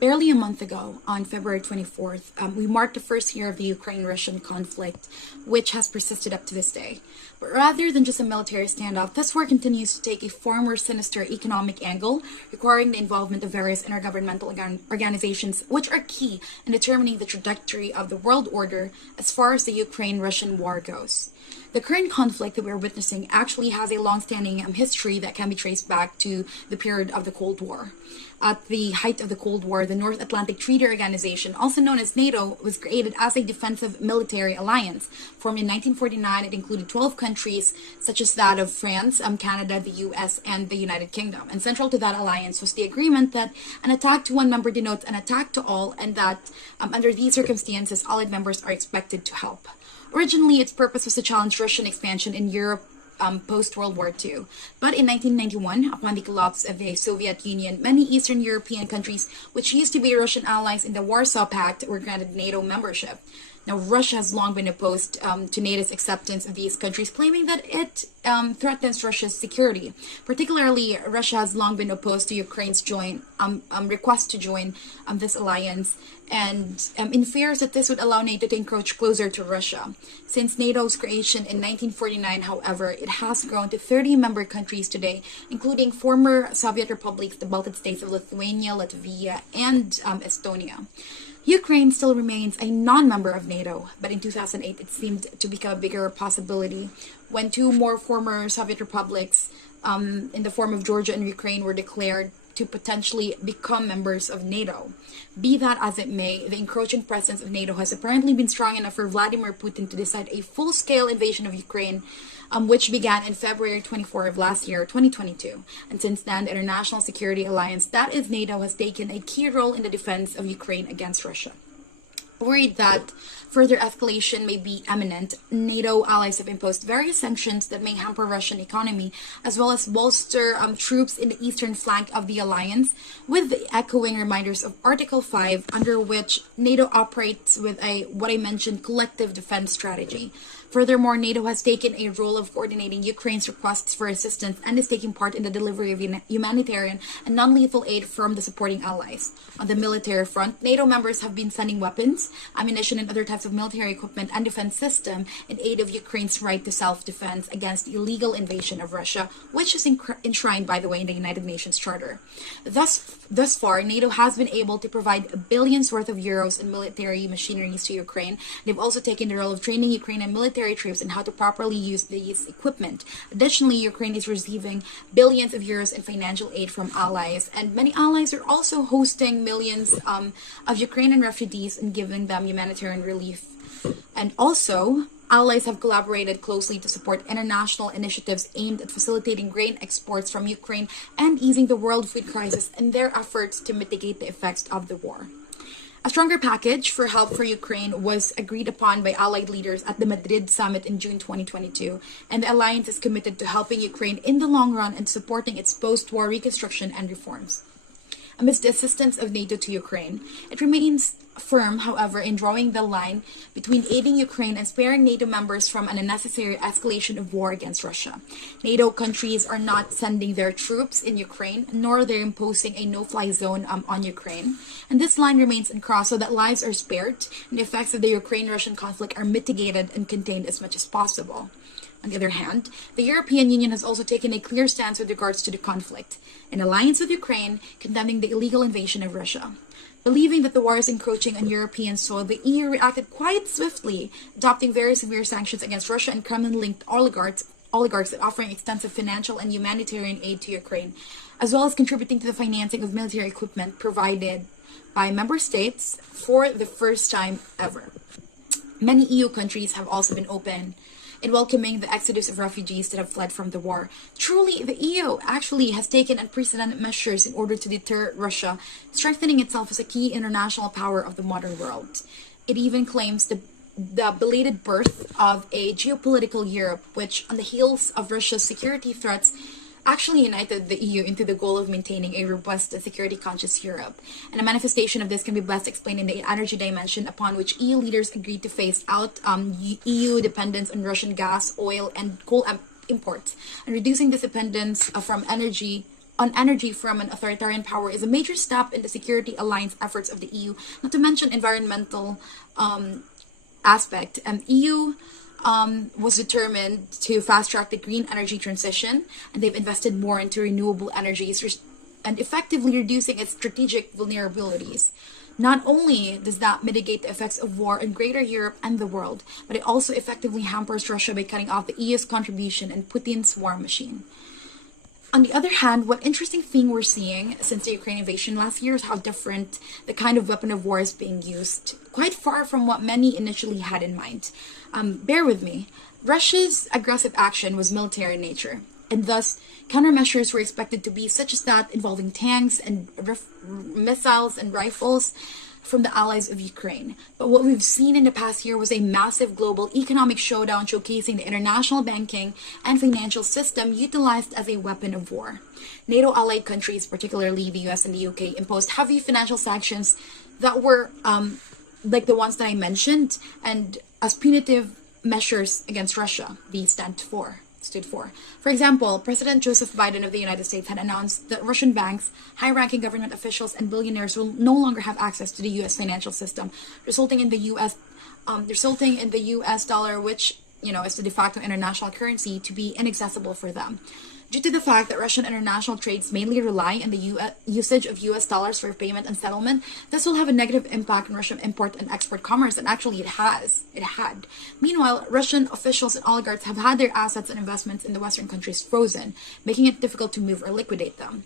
Barely a month ago, on February 24th, we marked the first year of the Ukraine-Russian conflict, which has persisted up to this day. But rather than just a military standoff, this war continues to take a far more sinister economic angle, requiring the involvement of various intergovernmental organizations, which are key in determining the trajectory of the world order as far as the Ukraine-Russian war goes. The current conflict that we're witnessing actually has a long-standing history that can be traced back to the period of the Cold War. At the height of the Cold War, the North Atlantic Treaty Organization, also known as NATO, was created as a defensive military alliance. Formed in 1949, it included 12 countries, such as that of France, Canada, the US, and the United Kingdom. And central to that alliance was the agreement that an attack to one member denotes an attack to all, and that under these circumstances, allied members are expected to help. Originally, its purpose was to challenge Russian expansion in Europe post-World War II. But in 1991, upon the collapse of the Soviet Union, many Eastern European countries, which used to be Russian allies in the Warsaw Pact, were granted NATO membership. Now, Russia has long been opposed to NATO's acceptance of these countries, claiming that it threatens Russia's security. Particularly, Russia has long been opposed to Ukraine's request to join this alliance, and in fears that this would allow NATO to encroach closer to Russia. Since NATO's creation in 1949, however, it has grown to 30 member countries today, including former Soviet republics, the Baltic states of Lithuania, Latvia, and Estonia. Ukraine still remains a non-member of NATO, but in 2008 it seemed to become a bigger possibility when two more former Soviet republics in the form of Georgia and Ukraine were declared to potentially become members of NATO. Be that as it may, the encroaching presence of NATO has apparently been strong enough for Vladimir Putin to decide a full-scale invasion of Ukraine, which began in February 24 of last year, 2022. And since then, the International Security Alliance, that is NATO, has taken a key role in the defense of Ukraine against Russia. Worried that further escalation may be imminent, NATO allies have imposed various sanctions that may hamper Russian economy, as well as bolster troops in the eastern flank of the alliance, with the echoing reminders of Article 5, under which NATO operates with what I mentioned, collective defense strategy. Furthermore, NATO has taken a role of coordinating Ukraine's requests for assistance and is taking part in the delivery of humanitarian and non-lethal aid from the supporting allies. On the military front, NATO members have been sending weapons, ammunition, and other types of military equipment and defense system in aid of Ukraine's right to self-defense against the illegal invasion of Russia, which is enshrined, by the way, in the United Nations Charter. Thus far, NATO has been able to provide billions worth of euros in military machineries to Ukraine. They've also taken the role of training Ukrainian military troops in how to properly use these equipment. Additionally, Ukraine is receiving billions of euros in financial aid from allies, and many allies are also hosting millions of Ukrainian refugees and giving them humanitarian relief. And also, allies have collaborated closely to support international initiatives aimed at facilitating grain exports from Ukraine and easing the world food crisis in their efforts to mitigate the effects of the war. A stronger package for help for Ukraine was agreed upon by allied leaders at the Madrid summit in June 2022, and the alliance is committed to helping Ukraine in the long run and supporting its post-war reconstruction and reforms. Amidst the assistance of NATO to Ukraine, it remains firm, however, in drawing the line between aiding Ukraine and sparing NATO members from an unnecessary escalation of war against Russia. NATO countries are not sending their troops in Ukraine, nor they're imposing a no-fly zone on Ukraine. And this line remains uncrossed so that lives are spared and the effects of the Ukraine-Russian conflict are mitigated and contained as much as possible. On the other hand, the European Union has also taken a clear stance with regards to the conflict, in alliance with Ukraine, condemning the illegal invasion of Russia. Believing that the war is encroaching on European soil, the EU reacted quite swiftly, adopting very severe sanctions against Russia and Kremlin-linked oligarchs offering extensive financial and humanitarian aid to Ukraine, as well as contributing to the financing of military equipment provided by member states for the first time ever. Many EU countries have also been open in welcoming the exodus of refugees that have fled from the war. Truly, the EU actually has taken unprecedented measures in order to deter Russia, strengthening itself as a key international power of the modern world. It even claims the belated birth of a geopolitical Europe, which, on the heels of Russia's security threats, actually united the EU into the goal of maintaining a robust and security-conscious Europe. And a manifestation of this can be best explained in the energy dimension, upon which EU leaders agreed to phase out EU dependence on Russian gas, oil, and coal imports, and reducing this dependence from energy on energy from an authoritarian power is a major step in the security alliance efforts of the EU, not to mention environmental aspect. And EU was determined to fast track the green energy transition, and they've invested more into renewable energies and effectively reducing its strategic vulnerabilities. Not only does that mitigate the effects of war in greater Europe and the world, but it also effectively hampers Russia by cutting off the EU's contribution in Putin's war machine. On the other hand, one interesting thing we're seeing since the Ukraine invasion last year is how different the kind of weapon of war is being used, quite far from what many initially had in mind. Bear with me. Russia's aggressive action was military in nature, and thus countermeasures were expected to be such as that involving tanks and missiles and rifles from the allies of Ukraine. But what we've seen in the past year was a massive global economic showdown showcasing the international banking and financial system utilized as a weapon of war. NATO allied countries, particularly the US and the UK, imposed heavy financial sanctions that were like the ones that I mentioned, and as punitive measures against Russia, these stood for. For example, President Joseph Biden of the United States had announced that Russian banks, high-ranking government officials, and billionaires will no longer have access to the U.S. financial system, resulting in the U.S. dollar, which is the de facto international currency, to be inaccessible for them. Due to the fact that Russian international trades mainly rely on the usage of US dollars for payment and settlement, this will have a negative impact on Russian import and export commerce, and actually it had. Meanwhile, Russian officials and oligarchs have had their assets and investments in the Western countries frozen, making it difficult to move or liquidate them.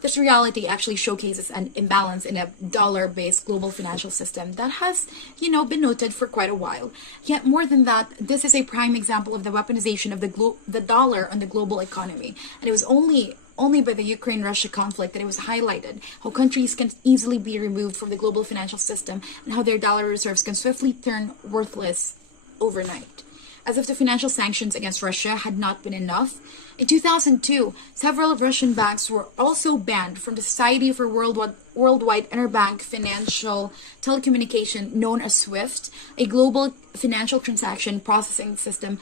This reality actually showcases an imbalance in a dollar-based global financial system that has, been noted for quite a while. Yet more than that, this is a prime example of the weaponization of the dollar on the global economy. And it was only by the Ukraine-Russia conflict that it was highlighted how countries can easily be removed from the global financial system and how their dollar reserves can swiftly turn worthless overnight. As if the financial sanctions against Russia had not been enough, in 2002, several Russian banks were also banned from the Society for Worldwide Interbank Financial Telecommunication, known as SWIFT, a global financial transaction processing system,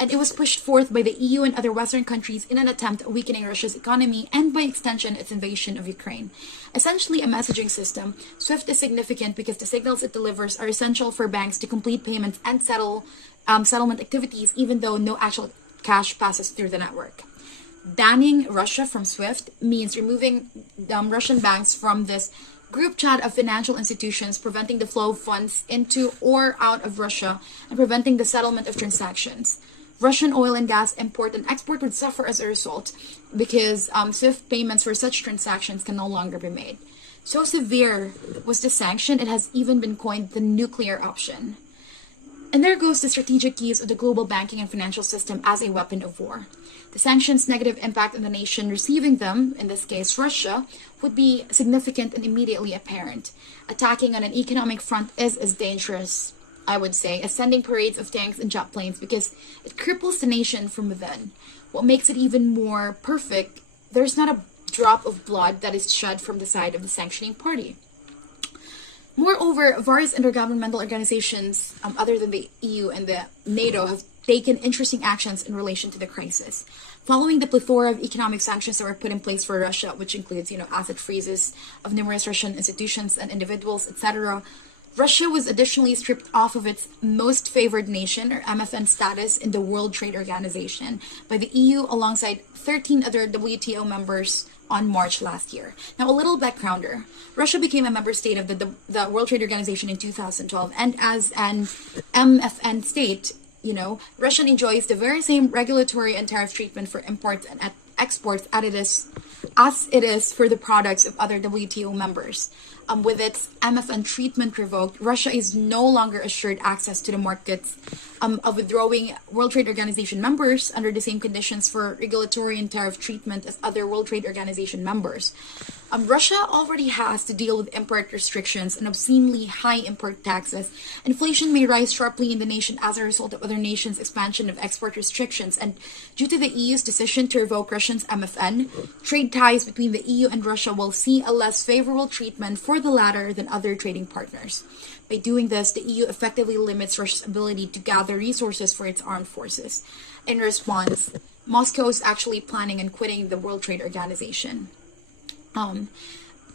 and it was pushed forth by the EU and other Western countries in an attempt at weakening Russia's economy and, by extension, its invasion of Ukraine. Essentially a messaging system, SWIFT is significant because the signals it delivers are essential for banks to complete payments and settlement activities, even though no actual cash passes through the network. Banning Russia from SWIFT means removing Russian banks from this group chat of financial institutions, preventing the flow of funds into or out of Russia, and preventing the settlement of transactions. Russian oil and gas import and export would suffer as a result because SWIFT payments for such transactions can no longer be made. So severe was the sanction, it has even been coined the nuclear option. And there goes the strategic use of the global banking and financial system as a weapon of war. The sanctions' negative impact on the nation receiving them, in this case Russia, would be significant and immediately apparent. Attacking on an economic front is as dangerous, I would say, as sending parades of tanks and jet planes, because it cripples the nation from within. What makes it even more perfect, there's not a drop of blood that is shed from the side of the sanctioning party. Moreover, various intergovernmental organizations, other than the EU and the NATO, have taken interesting actions in relation to the crisis. Following the plethora of economic sanctions that were put in place for Russia, which includes, asset freezes of numerous Russian institutions and individuals, etc., Russia was additionally stripped off of its most favored nation, or MFN status, in the World Trade Organization by the EU alongside 13 other WTO members on March last year. Now, a little backgrounder. Russia became a member state of the World Trade Organization in 2012, and as an MFN state, Russia enjoys the very same regulatory and tariff treatment for imports and exports as it is for the products of other WTO members. With its MFN treatment revoked, Russia is no longer assured access to the markets of withdrawing World Trade Organization members under the same conditions for regulatory and tariff treatment as other World Trade Organization members. Russia already has to deal with import restrictions and obscenely high import taxes. Inflation may rise sharply in the nation as a result of other nations' expansion of export restrictions, and due to the EU's decision to revoke Russia's MFN, trade ties between the EU and Russia will see a less favorable treatment for the latter than other trading partners. By doing this, the EU effectively limits Russia's ability to gather resources for its armed forces. In response, Moscow is actually planning on quitting the World Trade Organization.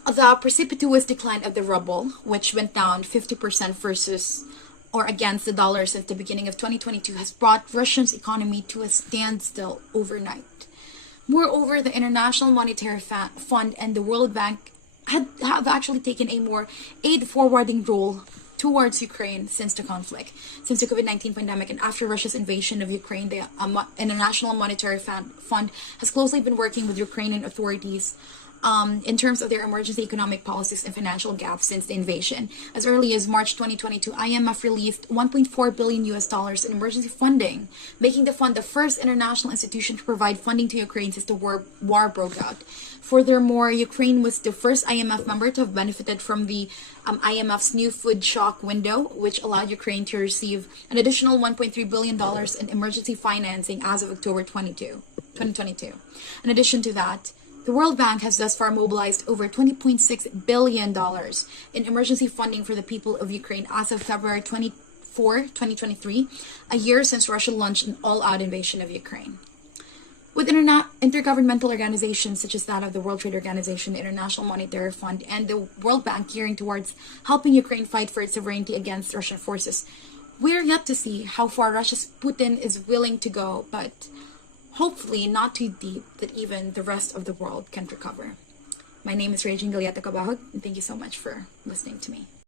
The precipitous decline of the ruble, which went down 50% versus or against the dollar since the beginning of 2022, has brought Russia's economy to a standstill overnight. Moreover, the International Monetary Fund and the World Bank have actually taken a more aid forwarding role towards Ukraine since the conflict, since the COVID-19 pandemic, and after Russia's invasion of Ukraine. The International Monetary Fund has closely been working with Ukrainian authorities in terms of their emergency economic policies and financial gaps since the invasion. As early as March 2022, IMF released 1.4 billion US dollars in emergency funding, making the fund the first international institution to provide funding to Ukraine since the war broke out. Furthermore, Ukraine was the first IMF member to have benefited from the IMF's new food shock window, which allowed Ukraine to receive an additional $1.3 billion in emergency financing as of October 2022. In addition to that, the World Bank has thus far mobilized over $20.6 billion in emergency funding for the people of Ukraine as of February 24, 2023, a year since Russia launched an all-out invasion of Ukraine. With intergovernmental organizations such as that of the World Trade Organization, the International Monetary Fund, and the World Bank gearing towards helping Ukraine fight for its sovereignty against Russian forces, we're yet to see how far Russia's Putin is willing to go, but hopefully not too deep that even the rest of the world can recover. My name is Regine Galieta Cabahog, and thank you so much for listening to me.